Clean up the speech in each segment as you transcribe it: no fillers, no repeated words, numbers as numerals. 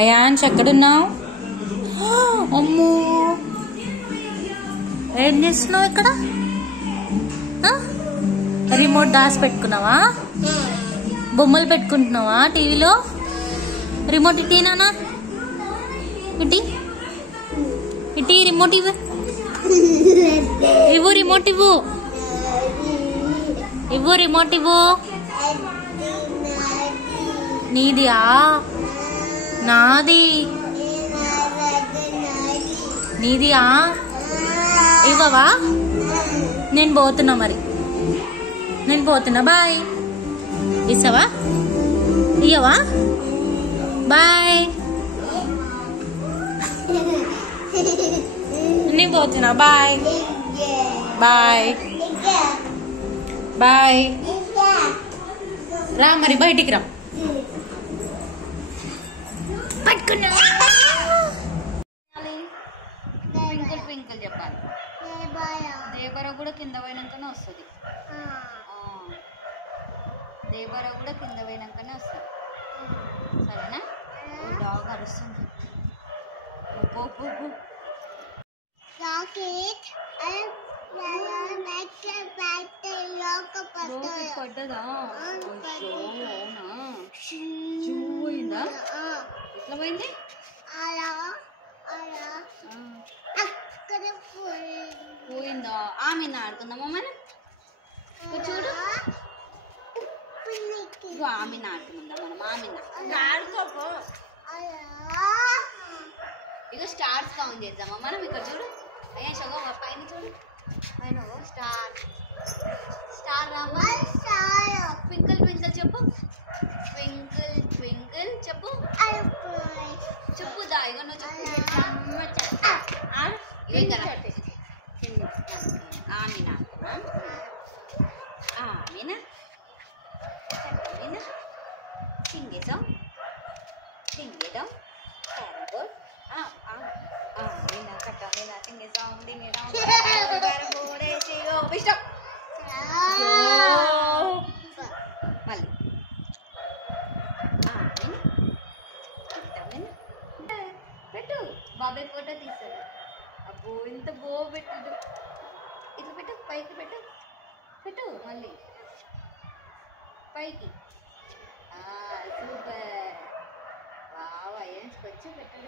Ions ఎక్కడున్నావు? అమ్మో, ఏం చేస్తున్నావు ఇక్కడ? రిమోట్ దాసి పెట్టుకున్నావా? బొమ్మలు పెట్టుకుంటున్నావా టీవీలో? రిమోట్ ఇటీనా? ఇటీ ఇటీ రిమోట్ ఇవ్వు. ఇవ్వు రిమోట్ ఇవ్వు. ఇవ్వు రిమోట్ ఇవ్వు. నీదియా? నాది. నీదియా? ఇవ్వవా? నేను పోతున్నా, మరి నేను పోతున్నా. బాయ్. ఇస్తావా? ఇయ్యవా? బాయ్. నేను పోతున్నా. Bye bye bye. రా మరి, బయటికి రా. పట్టుకున్నా. ట్వింకిల్ ట్వింకిల్ చెప్పాలి. దేవర కూడా కింద పోయినాకనే వస్తుంది. దేవర కూడా కింద పోయినాకనే వస్తుంది. సరేనా? డాగ్ అరుస్తుంది. పడ్డదా? అవునా? పోయిందా? ఎట్లా పోయింది? పోయిందా? ఆమె ఆడుకుందామా మనం? చూడు, ఆమె ఆడుకుందా మనం. ఆమె ఆడుకోపో. ఇక స్టార్స్ కౌంట్ చేద్దామా మనం? ఇక్కడ చూడు. అయ్యా షగో పైన చూడు. పైన star star Rama. Twinkle twinkle చెప్పు. ట్వింకిల్ ట్వింకిల్ చెప్పు. చెప్పుదా? ఇక నువ్వు చెప్పు. ఆమెనా? ఆమెనా? సింగేద్దాం సింగేద్దాం. క్యారబోర్డ్. కట్ట మీద సింగేద్దాం. దింగేద్దాం. క్యారబోర్డ్ వేసి ఇష్టం. మళ్ళీ పెట్టు. బాబాయ్ ఫోటో తీస్తాడు. అబ్బో, ఇంత బో పెట్టు. ఇట్లా పెట్టు. పైకి పెట్టు. పెట్టు మళ్ళీ పైకి. సూపర్. వావ్, అయ్యేసుకొచ్చి పెట్టు.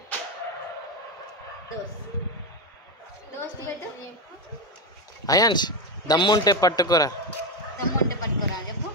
దోస్త్ పెట్టు. అయాన్స్, దమ్ముంటే పట్టుకోరా. దమ్ముంటే పట్టుకోరా చెప్పు.